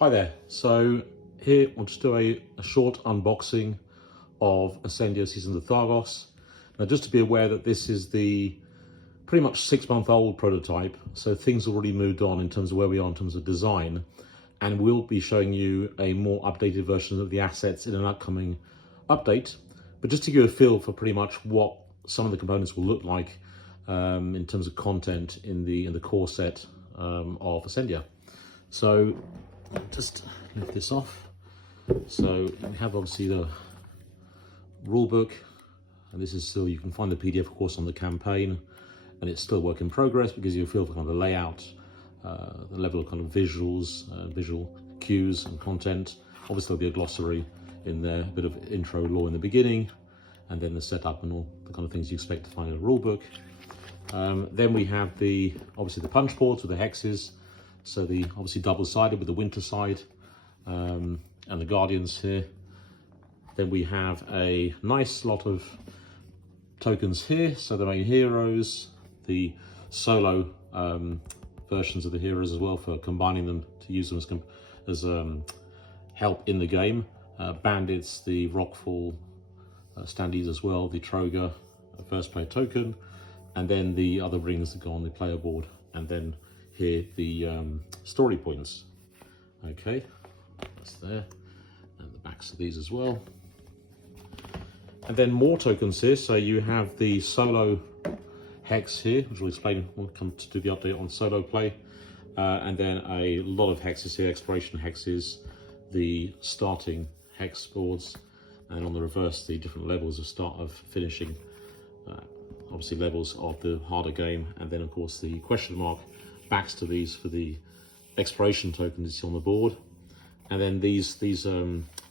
Hi there. So here I'll just do a short unboxing of Ascendia Seasons of Thargos. Now just to be aware that this is the pretty much 6-month-old prototype, so things have already moved on in terms of where we are in terms of design, and we'll be showing you a more updated version of the assets in an upcoming update. But just to give you a feel for pretty much what some of the components will look like in terms of content in the core set of Ascendia. So just lift this off. So we have obviously the rule book, and this is still, you can find the PDF of course on the campaign, and it's still work in progress, but gives you a feel for kind of the layout, the level of kind of visuals, visual cues and content. Obviously there'll be a glossary in there, a bit of intro lore in the beginning, and then the setup and all the kind of things you expect to find in a rule book. Then we have obviously the punch boards with the hexes. So the obviously double-sided with the winter side and the guardians here. Then we have a nice lot of tokens here. So the main heroes, the solo versions of the heroes as well, for combining them to use them as help in the game. Bandits, the Rockfall standees as well, the Troga first player token, and then the other rings that go on the player board, and then here the story points. Okay, that's there, and the backs of these as well. And then more tokens here. So you have the solo hex here, which will explain when we come to do the update on solo play, and then a lot of hexes here, exploration hexes, the starting hex boards, and on the reverse the different levels of finishing obviously levels of the harder game, and then of course the question mark backs to these for the exploration tokens you see on the board, and then these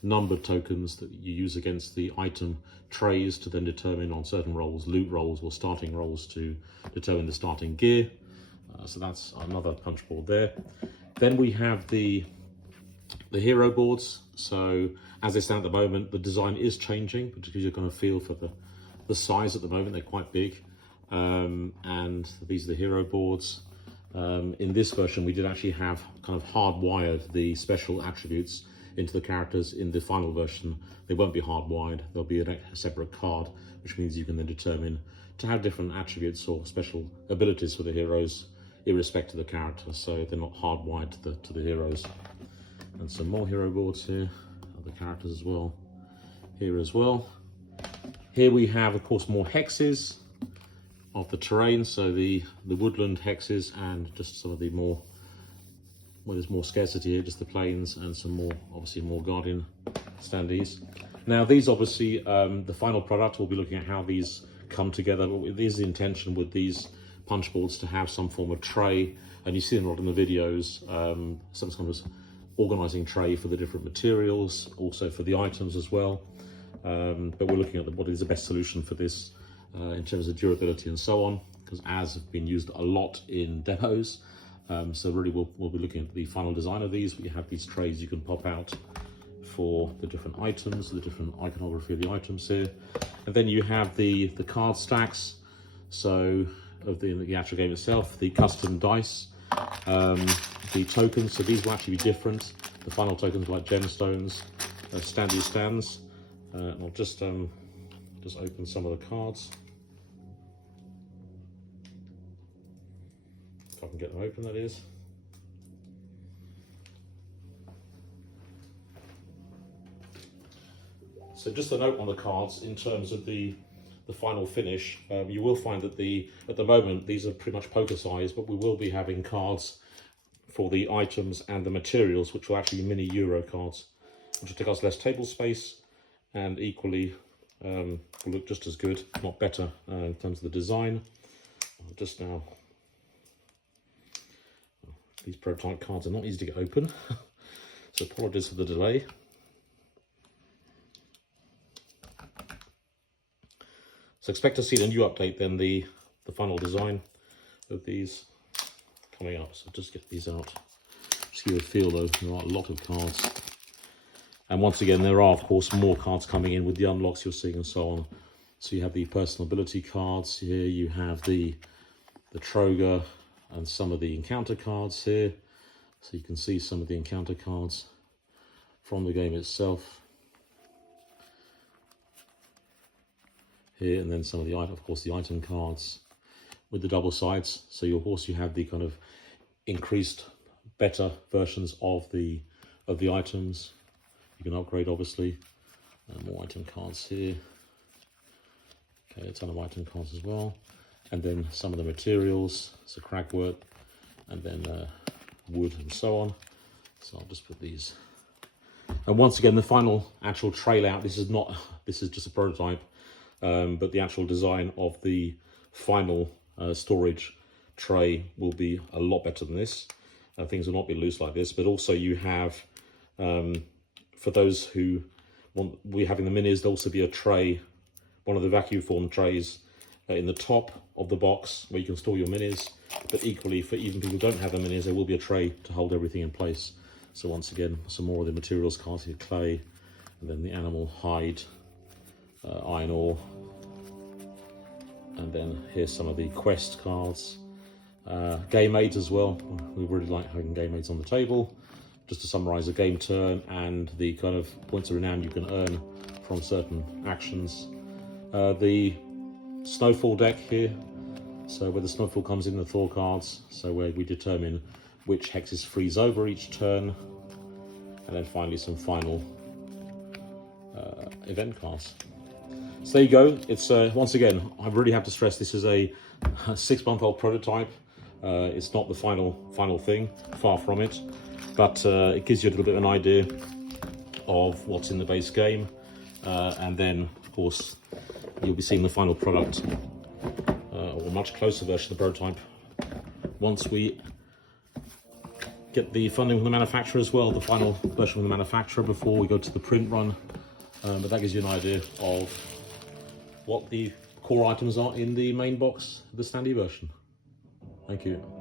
numbered tokens that you use against the item trays to then determine on certain rolls, loot rolls or starting rolls, to determine the starting gear. So that's another punch board there. Then we have the hero boards. So as they stand at the moment, the design is changing, but just gives you a kind of feel for the size at the moment. They're quite big, and these are the hero boards. In this version we did actually have kind of hardwired the special attributes into the characters. In the final version they won't be hardwired, there'll be a separate card, which means you can then determine to have different attributes or special abilities for the heroes irrespective of the character, so they're not hardwired to the heroes. And some more hero boards here, other characters as well, here as well. Here we have of course more hexes of the terrain, so the woodland hexes, and just some of the more, well, there's more scarcity here, just the plains, and some more, obviously more guardian standees. Now these obviously, the final product, we'll be looking at how these come together, but it is the intention with these punch boards to have some form of tray, and you see them a lot in the videos, some kind of organizing tray for the different materials, also for the items as well. But we're looking at what is the best solution for this in terms of durability and so on, because as have been used a lot in demos. So really we'll be looking at the final design of these. We have these trays you can pop out for the different items, the different iconography of the items here. And then you have the card stacks, so of the actual game itself, the custom dice, the tokens, so these will actually be different. The final tokens like gemstones, standee stands. And I'll just open some of the cards. If I can get them open, that is. So just a note on the cards in terms of the final finish. You will find that at the moment these are pretty much poker size, but we will be having cards for the items and the materials, which will actually be mini Euro cards, which will take us less table space, and equally will look just as good, if not better, in terms of the design. Just now, these prototype cards are not easy to get open, so apologies for the delay. So expect to see the new update, then the final design of these coming up. So just get these out, just give you a feel though, there are a lot of cards. And once again, there are of course more cards coming in with the unlocks you're seeing and so on. So you have the personal ability cards here, you have the Troga and some of the encounter cards here, So you can see some of the encounter cards from the game itself here, and then some of the, of course, the item cards with the double sides. So you'll also have the kind of increased, better versions of the items. You can upgrade, obviously. More item cards here. Okay, a ton of item cards as well. And then some of the materials, so crack work, and then wood and so on. So I'll just put these. And once again, the final actual tray layout, this is just a prototype, but the actual design of the final storage tray will be a lot better than this. Things will not be loose like this, but also you have, for those who want, we're having the minis, there'll also be a tray, one of the vacuum form trays in the top of the box where you can store your minis, but equally for even people who don't have the minis, there will be a tray to hold everything in place. So once again, some more of the materials cards here, clay, and then the animal hide, iron ore, and then here's some of the quest cards, game aids as well. We really like having game aids on the table, just to summarize a game turn and the kind of points of renown you can earn from certain actions. The snowfall deck here, so where the snowfall comes in the Thor cards, so where we determine which hexes freeze over each turn, and then finally some final event cards. So there you go. It's once again, I really have to stress, this is a 6-month-old prototype. It's not the final thing, far from it, but it gives you a little bit of an idea of what's in the base game, and then of course you'll be seeing the final product, or a much closer version of the prototype, once we get the funding from the manufacturer as well, the final version from the manufacturer, before we go to the print run. But that gives you an idea of what the core items are in the main box, the standee version. Thank you.